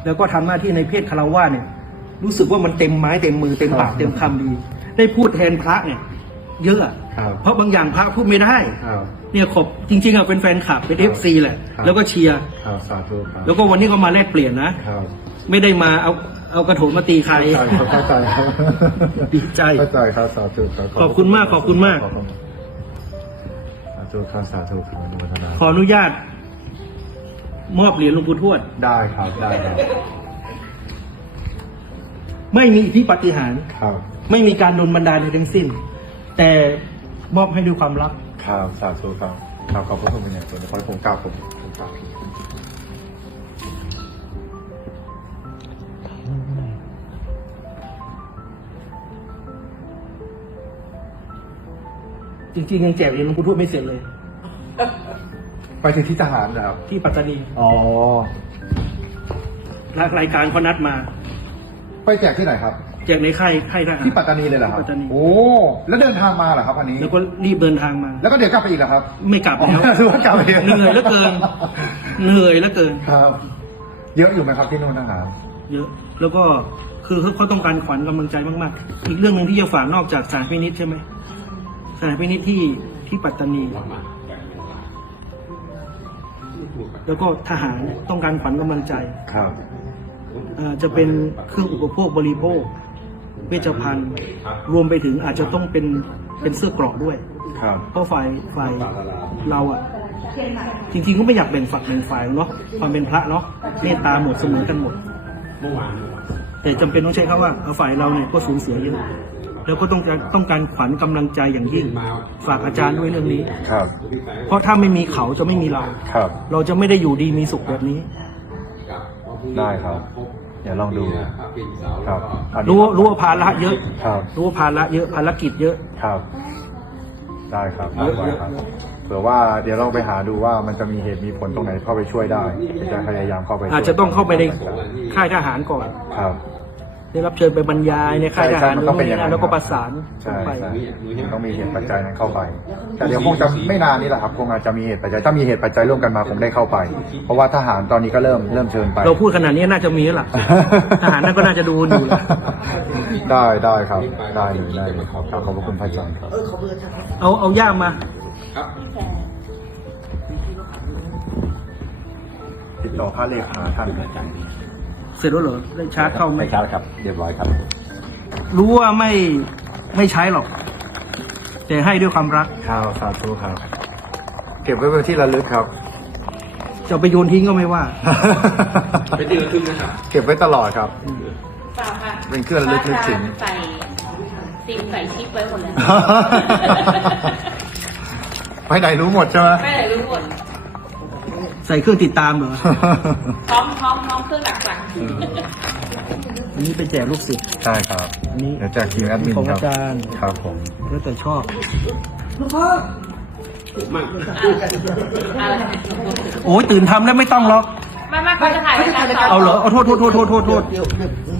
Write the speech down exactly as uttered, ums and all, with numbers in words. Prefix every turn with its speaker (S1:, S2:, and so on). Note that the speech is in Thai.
S1: แล้วก็ทำหน้าที่ในเพศคารวะเนี่ยรู้สึกว่ามันเต็มไม้เต็มมือเต็มปากเต็มคำดีได้พูดแทนพระเนี่ยเยอะเพราะบางอย่างพระพูดไม่ได้เนี่ยขอบจริงๆอ่ะเป็นแฟนคลับเป็นเอฟซีแหละแล้วก็เชียร์แล้วก็วันนี้ก็มาแลกเปลี่ยนนะไม่ได้มาเอาเอากระโถนมาตีใคร
S2: เข้าใจครับ
S1: ดีใจ
S2: เข้าใจครับสาธุครับ
S1: ขอบคุณมากขอบคุณมาก
S2: สาธุครับสาธุครับอนุโมทนา
S1: ขออนุญาตมอบเหรียญหลวงปู่ทวด
S2: ได้ครับได้ครับ
S1: ไม่มีอิทธิปาฏิหาริย์
S2: ครับ
S1: ไม่มีการโดนบันดาลใดทั้งสิ้นแต่มอบให้ด้วยความรัก
S2: ครับสาธุครับครับขอบพระคุณเป็นอย่างสูงขอให้ผมกราบผมผมกราบ
S1: จริงๆยังแจกเหรียญหลวงปู่ทวดไม่เสร็จเลย
S2: ไปถึงที่ทหารนะครับ
S1: ที่ปัตตานี
S2: อ๋อ
S1: รายการเขานัดมา
S2: ไปแจกที่ไหนครับ
S1: แจกในค่ายค่ายทหาร
S2: ที่ปัตตานีเลยเหรอครับโอ้แล้วเดินทางมาเหรอครับอันนี้
S1: แล้วก็รีบเดินทางมา
S2: แล้วก็เดี๋ยวกลับไปอีกเหรอครับ
S1: ไม่กลับแล้ว
S2: กลับเห
S1: นื่อยเหลือเกินเหนื่อยเหลือเกิน
S2: ครับเยอะอยู่ไหมครับที่นู่นทหาร
S1: เยอะแล้วก็คือเขาต้องการขวัญกำลังใจมากๆอีกเรื่องหนึ่งที่จะฝากนอกจากสถานพินิจใช่ไหมสถานพินิจที่ที่ปัตตานีแล้วก็ทหารต้องการขวัญกำลังใจ
S2: ครับ
S1: จะเป็นเครื่องอุปโภคบริโภคเวชภัณฑ์รวมไปถึงอาจจะต้องเป็นเป็นเสื้อเกราะด้วยเพราะฝ่ายฝ่ายเราอ่ะจริงๆก็ไม่อยากแบ่งฝักแบ่งฝ่ายเนาะความเป็นพระเนาะเมตตาหมดเสมอกันหมดแต่จำเป็นต้องใช้คำว่าฝ่ายเราเนี่ยก็สูญเสียเยอะแล้วก็ต้องการต้องการขวัญกำลังใจอย่างยิ่งฝากอาจารย์ด้วยเรื่องนี้
S2: ครับ
S1: เพราะถ้าไม่มีเขาจะไม่มีเรา
S2: ครับ
S1: เราจะไม่ได้อยู่ดีมีสุขแบบนี้
S2: ได้ครับเดี๋ยวลองดูครับ
S1: รู้รู้ว่าภาระเยอะ
S2: ครับ
S1: รู้ว่าภาระเยอะภารกิจเยอะ
S2: ครับได้ครับได้ครับเผื่อว่าเดี๋ยวเราไปหาดูว่ามันจะมีเหตุมีผลตรงไหนเข้าไปช่วยได้จะพยายามเข้าไป
S1: อาจจะต้องเข้าไปในค่ายทหารก่อน
S2: ครับ
S1: ได้รับเชิญไปบรรยายในค่ายทหารแล้วก็ประสาน
S2: ใช่ใช่ต้องมีเหตุปัจจัยนั้นเข้าไปแต่เดี๋ยวคงจะไม่นานนี้แหละครับคงอาจจะมีเหตุปัจจัยถ้ามีเหตุปัจจัยร่วมกันมาคงได้เข้าไปเพราะว่าทหารตอนนี้ก็เริ่มเริ่มเชิญไป
S1: เราพูดขนาดนี้น่าจะมีแล้วล่ะทหารนั่นก็น่าจะดูอยู่แล้ว
S2: ได้ได้ครับได้เลยได้เลยครับขอบคุณพระอาจารย์ครับ
S1: เอาเอาย่ามมา
S2: ติดต่อพระเลขาท่าน
S1: เสร็จแล้วเหรอได้ชาร์จเข้าไหม
S2: ไม่ชาร์จครับเรียบร้อยครับ
S1: รู้ว่าไม่ไม่ใช้หรอกแต่ให้ด้วยความรัก
S2: ครับสาธุครับเก็บไว้เป็นที่ระลึกครับ
S1: จะไปโยนทิ้งก็ไม่ว่า
S2: เป็นที่ระลึกนะครับเก็บไว้ตลอดครับ
S3: เปล่าค่ะ
S2: เป็นเครื่องระลึกนึกถึง
S3: ใส่ซิมใส่ชิปไว้หมดแล้ว
S2: ไปไหนรู้หมดใช่ไหม
S3: ไปไหนรู้หมด
S1: ใส่เครื่องติดตามเหรอ
S3: พร้อมพร้อมพร้อมเครื่องหลัก
S1: ๆอันนี้ไปแจกลูกศิษย์
S2: ใช่ครับ
S1: อันนี้
S2: เดี๋ยวแจกทีมแอดมิน
S1: ของอาจารย์
S2: ครับผม
S1: แล้วแต่ชอบมากโอ้ยตื่นทำแล้วไม่ต้องหรอก
S3: ไม่ไม่เขาจะถ่ายรายการ
S1: เอาเหรอเอาโทษโทษโทษโทษโทษ